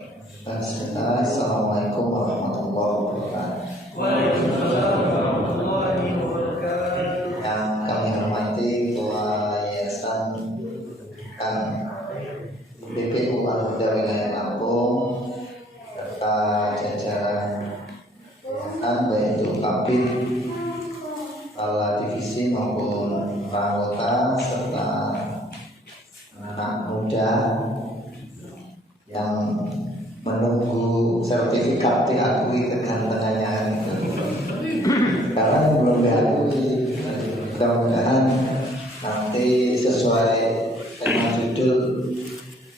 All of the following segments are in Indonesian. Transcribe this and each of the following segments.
Assalamualaikum warahmatullahi wabarakatuh. Waalaikumsalam warahmatullahi wabarakatuh. Yang kami hormati Ketua Yayasan dan BPU Al-Huda Wilayah Lampung serta jajaran yayasan baik itu Kabid, kepala divisi maupun anggota serta anak muda yang menunggu sertifikat diakui kegantengannya karena belum diakui. Mudah-mudahan nanti sesuai tema judul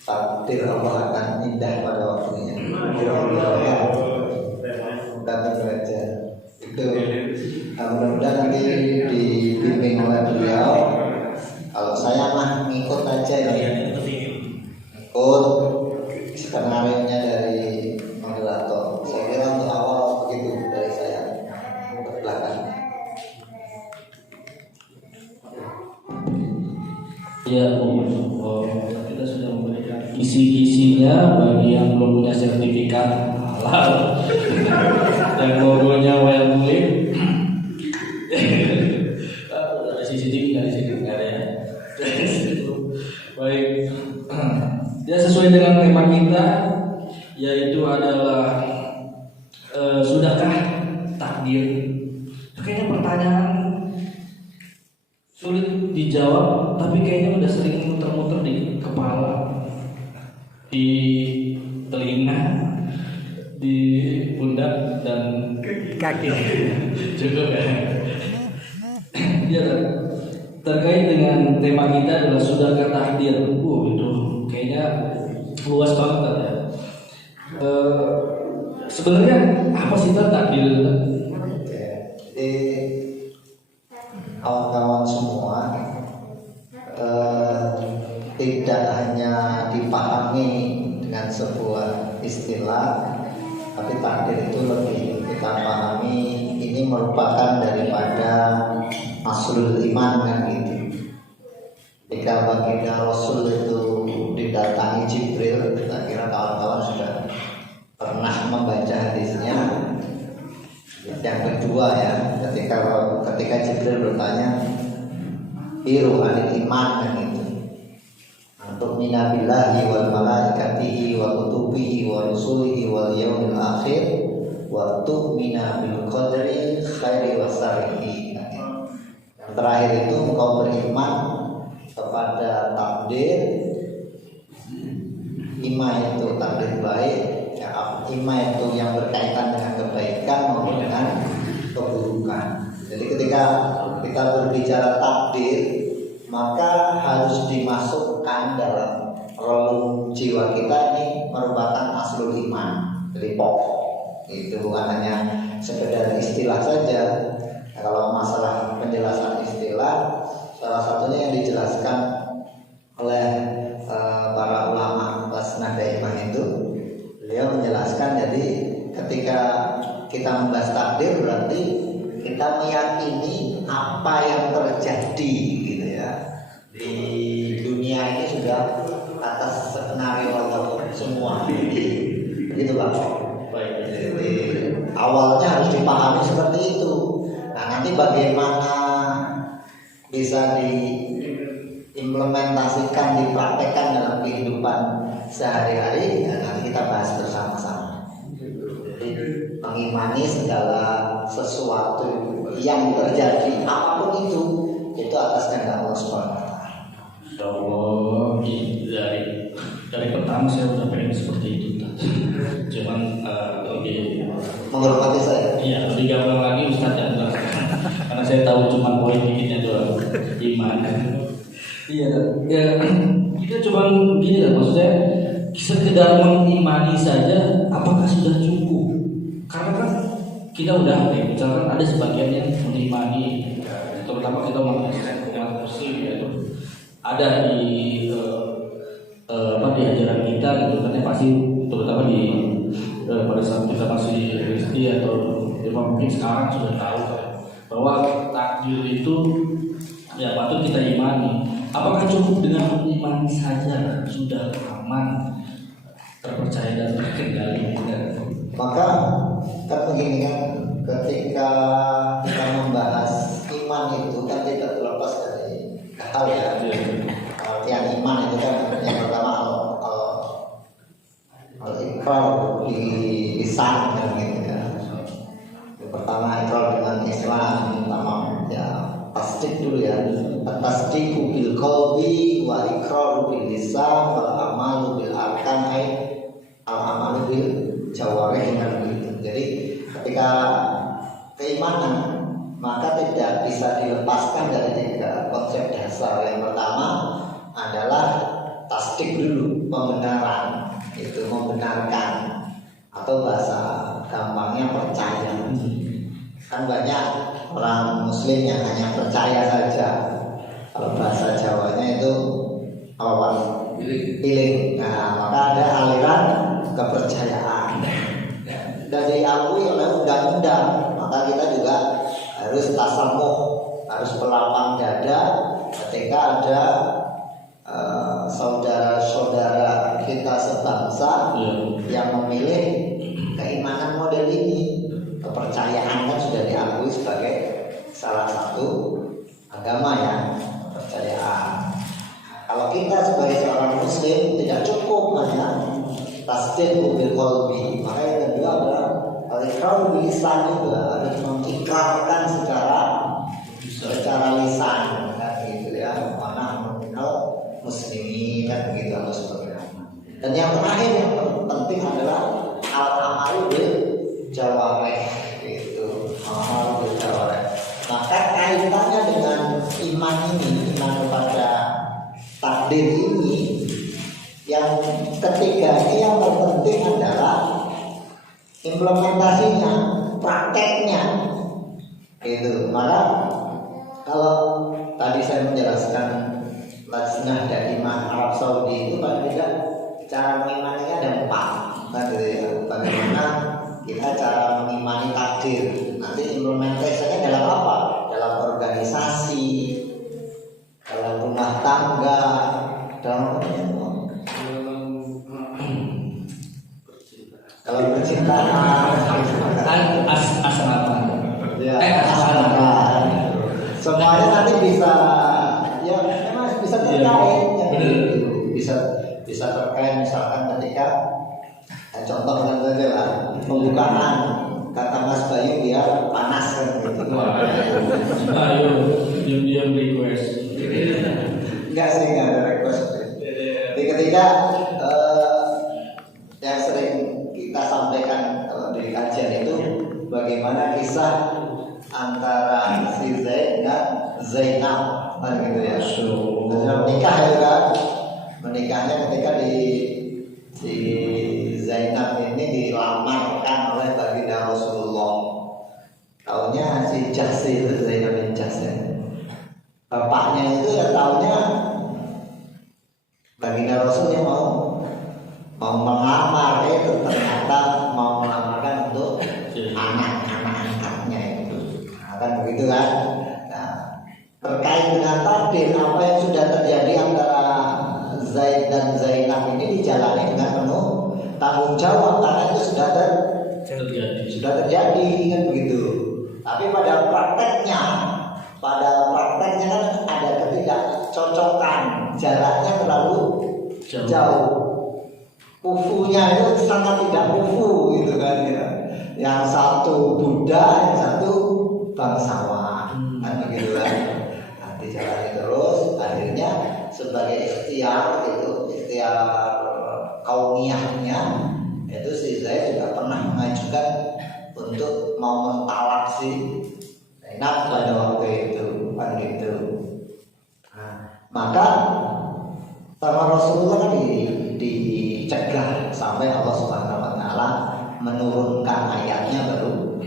takdir Allah akan indah pada waktunya. Mudah-mudahan kami belajar itu, mudah-mudahan nanti dibimbing oleh beliau. Kalau saya mah ngikut aja ya, ikut skenario-nya dari moderator. Saya kira untuk awal begitu dari saya ke belakang. Ya, kita sudah memberikan isi-isinya bagi yang belum punya sertifikat halal yang logonya well-being. Ada CCTV nggak di sini? Nggak ada ya. Baik. Ya, sesuai dengan tema kita, yaitu adalah sudahkah takdir? Kayaknya pertanyaan sulit dijawab, tapi kayaknya udah sering muter-muter di kepala, di telinga, di pundak dan kaki. Cukup ya. Ya, terkait dengan tema kita adalah sudahkah takdir. Itu kayaknya luas banget ya. Sebenarnya apa sih takdir? Jadi kawan-kawan semua tidak hanya dipahami dengan sebuah istilah, tapi takdir itu lebih kita pahami ini merupakan daripada aslul iman kan gitu. Jika baginda Rasul itu didatangi Jibril, kita kira kawan-kawan sudah pernah membaca hadisnya. Yang kedua ya, ketika Jibril bertanya biru anil iman kan itu, untuk minabillahi wal malaikatihi wa kutubihi wa rusulihi wal yaumil akhir wa tu'mina bil qadri khairi wa syarrihi. Yang terakhir itu engkau beriman kepada takdir. Iman itu takdir baik ya, iman itu yang berkaitan dengan kebaikan maupun dengan keburukan. Jadi ketika kita berbicara takdir, maka harus dimasukkan dalam relung jiwa kita, ini merupakan aslul iman, jadi pokok. Itu bukan hanya sekedar istilah saja. Nah, kalau masalah penjelasan istilah, salah satunya yang dijelaskan oleh para ulama kelas Nadaimah itu, beliau menjelaskan, jadi ketika kita membahas takdir berarti kita meyakini apa yang terjadi gitu ya di dunia ini sudah atas skenario Allah semua gitu Pak. Baik, jadi awalnya harus dipahami seperti itu. Nah, nanti bagaimana bisa diimplementasikan, dipraktekkan dalam kehidupan sehari-hari, ya nanti kita bahas bersama-sama. Jadi mengimani segala sesuatu yang terjadi apapun itu atas kehendak Allah Subhanahu wa taala. Allah, dari pertama saya udah pengen seperti itu. Cuman lebih Menghormati saya. iya, lebih gampang lagi Ustaz yang jelaskan. Karena saya tahu cuma poin dikitnya doang, iman. Iya, ya, kita cuma begini lah, maksudnya sekedar mengimani saja apakah sudah cukup? Karena kan kita udah misalkan ada sebagian yang mengimani, terutama kita mengenai umat muslim yaitu ada di di ajaran kita gitu kan, ya pasti terutama di pada saat kita masih Kristi atau ya mungkin sekarang sudah tahu kan, bahwa takdir itu ya patut kita imani. Apakah cukup dengan mengimani saja sudah aman? terpercaya dan terkendali. Maka kan begini kan, ketika kita membahas iman itu kan tidak terlepas dari hal ya. Artian iman itu kan yang pertama al-iqrar di lisan kan gitu kan. Yang pertama iqrar dengan Islam, pertama ya tasdik dulu ya. Tasdiqu bil qalbi wa iqrar bil lisan wal amalu bil arkan al amalu bil jawarih kan begitu. Jadi ketika keimanan maka tidak bisa dilepaskan dari tiga konsep dasar. Yang pertama adalah tasdik dulu, pembenaran, itu membenarkan, atau bahasa gampangnya percaya. Kan banyak orang muslim yang hanya percaya saja. Kalau bahasa Jawanya itu apa Pak? Feeling. Nah, maka ada aliran kepercayaan dan diakui oleh undang-undang. Maka kita juga harus tasamuh, harus pelapang dada ketika ada saudara-saudara kita sebangsa yang memilih keimanan model ini. Kepercayaan kan sudah diakui sebagai salah satu agama ya, kepercayaan. Kalau kita sebagai seorang muslim tidak cukup hanya tasdiq bil qalbi, maka yang kedua adalah al-iqrar bil lisan, juga harus mengikrarkan secara lisan kan gitu ya, mana nominal muslimin kan begitu atau sebagainya. Dan yang terakhir yang penting adalah al-amalu bil jawarih itu, al-amalu bil jawarih. Maka kaitannya dengan iman ini, iman kepada takdir ini, yang ketiga ini yang terpenting adalah implementasinya, prakteknya itu. Maka kalau tadi saya menjelaskan lajnah dan iman Arab Saudi itu paling tidak cara mengimaninya ada 4 kan gitu ya. Bagaimana kita cara mengimani takdir, nanti implementasinya dalam apa? Dalam organisasi, dalam rumah tangga, dalam kalau percintaan, asrama. ya, asrama. Semuanya nanti bisa, ya memang bisa terkait, bisa terkait. Misalkan ketika contoh kan saja lah, pembukaan kata Mas Bayu biar panas kan gitu. Bayu diam-diam request. Enggak sih, enggak ada request. Jadi ketika yang sering kita sampaikan di kajian itu bagaimana kisah antara si Zaid dan Zainab kan gitu ya. Menikah ya kan. Menikahnya ketika di Zainab ini dilamarkan oleh baginda Rasulullah. Taunya si Jahsi itu Zainab bin Jahsi. Bapaknya itu ya taunya baginda Rasul yang mau melamar, itu ternyata mau melamarkan untuk anak-anaknya itu. Nah, kan begitu kan. Nah, terkait dengan takdir, apa yang sudah terjadi antara Zaid dan Zainab ini dijalani dengan penuh tanggung jawab, karena itu sudah terjadi kan begitu. Tapi pada prakteknya kan ada ketidakcocokan, jaraknya terlalu jauh. Kufunya itu sangat tidak kufu gitu kan ya. Yang satu Buddha, yang satu bangsawan kan begitu kan. Nanti jalani terus, akhirnya sebagai ikhtiar kaumiyahnya itu si Zaid juga pernah mengajukan untuk mau mentalak si Zainab pada waktu itu kan gitu. Nah, maka sama Rasulullah kan dicegah sampai Allah Subhanahu Wa Taala menurunkan ayatnya, baru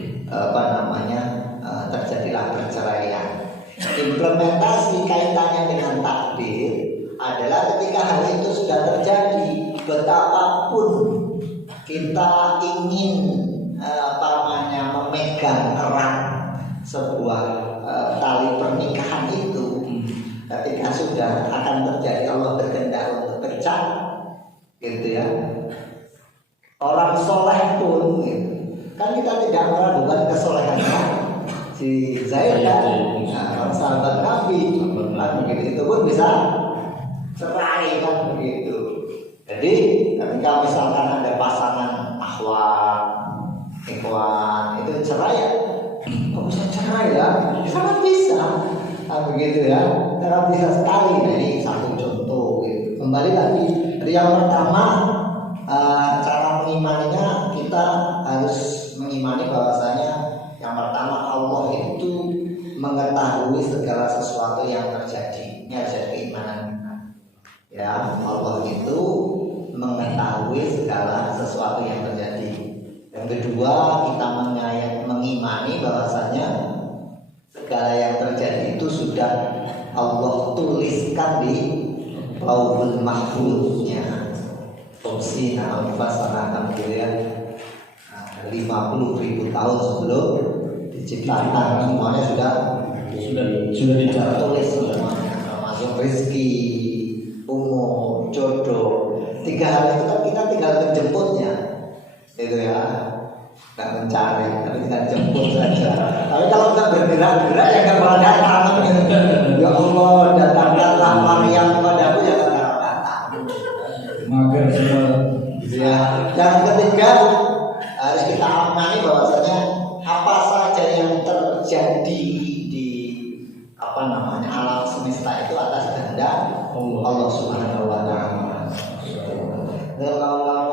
terjadilah perceraian. Implementasi kaitannya dengan takdir adalah ketika hal itu sudah terjadi, betapapun kita ingin memegang erat sebuah tali pernikahan itu, ketika sudah akan terjadi Allah berkehendak untuk pecah, gitu ya, orang soleh pun gitu. Kan kita tidak meragukan kesolehannya si Zaid kan, nah, sahabat Nabi kan begitu, itu pun bisa cerai kan begitu. Jadi ketika misalkan ada pasangan akhwat, ikhwan itu cerai ya, kok bisa cerai ya? Sangat bisa, nah, begitu ya, sangat bisa sekali. Nah, ini satu contoh. Gitu. Kembali lagi, jadi yang pertama cara mengimaninya kita harus mengimani bahwasanya yang pertama Allah itu mengetahui segala sesuatu yang terjadi. Ini harus ada keimanan. Ya, Allah itu mengetahui segala sesuatu yang terjadi. Yang kedua, kita mengimani bahwasanya segala yang terjadi itu sudah Allah tuliskan di Lauhul Mahfuznya. Opsina al-fasana ya, 50.000 tahun sebelum diciptakan semuanya sudah tertulis semuanya, termasuk rezeki, umur, jodoh. 3 hal itu kan kita tinggal menjemputnya, itu ya, nggak mencari, tapi kita jemput saja. Tapi kalau nggak bergerak-gerak ya nggak bakal datang. Ya Allah, datangkanlah Maryam padaku ya nggak datang. Mager semua. Ya, yang ketiga harus kita amani bahwasanya apa saja yang terjadi di alam semesta itu atas kehendak Allah Subhanahu wa taala. Dan kalau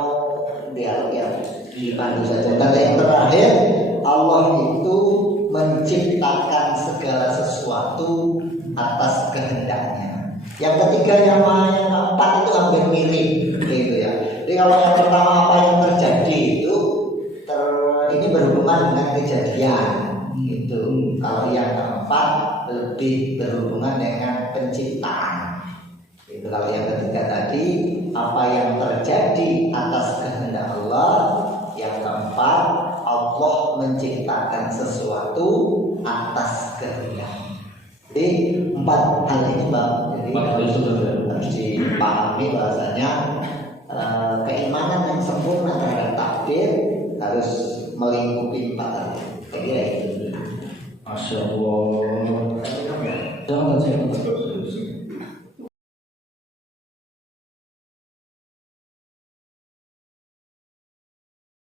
dialog yang dipandu saja. Dan yang terakhir, Allah itu menciptakan segala sesuatu atas kehendaknya. Yang ketiga, yang keempat itu hampir mirip, gitu ya. Jadi kalau yang pertama apa yang terjadi itu ini berhubungan dengan kejadian, gitu. Kalau yang keempat lebih berhubungan dengan penciptaan. Itu kalau yang ketiga tadi apa yang terjadi atas kehendak Allah. Yang keempat, Allah menciptakan sesuatu atas kehendak. Jadi 4 hal ini Bang. Jadi harus dipahami bahasanya keimanan yang sempurna terhadap takdir harus melingkupi 4 hal. Kira-kira itu. Masya Allah. Jangan